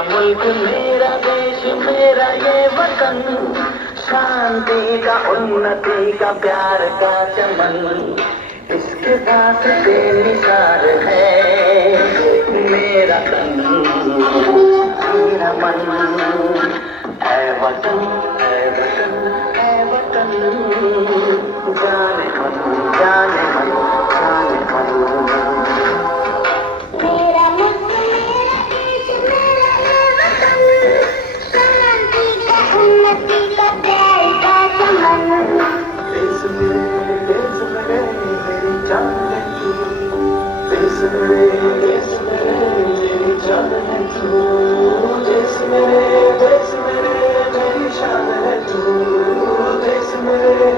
मेरा मुल्क मेरा देश मेरा ये वतन, शांति का उन्नति का प्यार का चमन, इसके रास्ते निसार है मेरा तन मेरा मन। है वतन है वतन है वतन, जाने मन जाने मन जाने मन। मेरा मुल्क मेरा देश मेरा ये वतन, शांति का उन्नति का प्यार का चमन। देश मेरे मेरी जान है तू, देश मेरे मेरी जान है तू, देश मेरे मेरी शान है तू, देश मेरे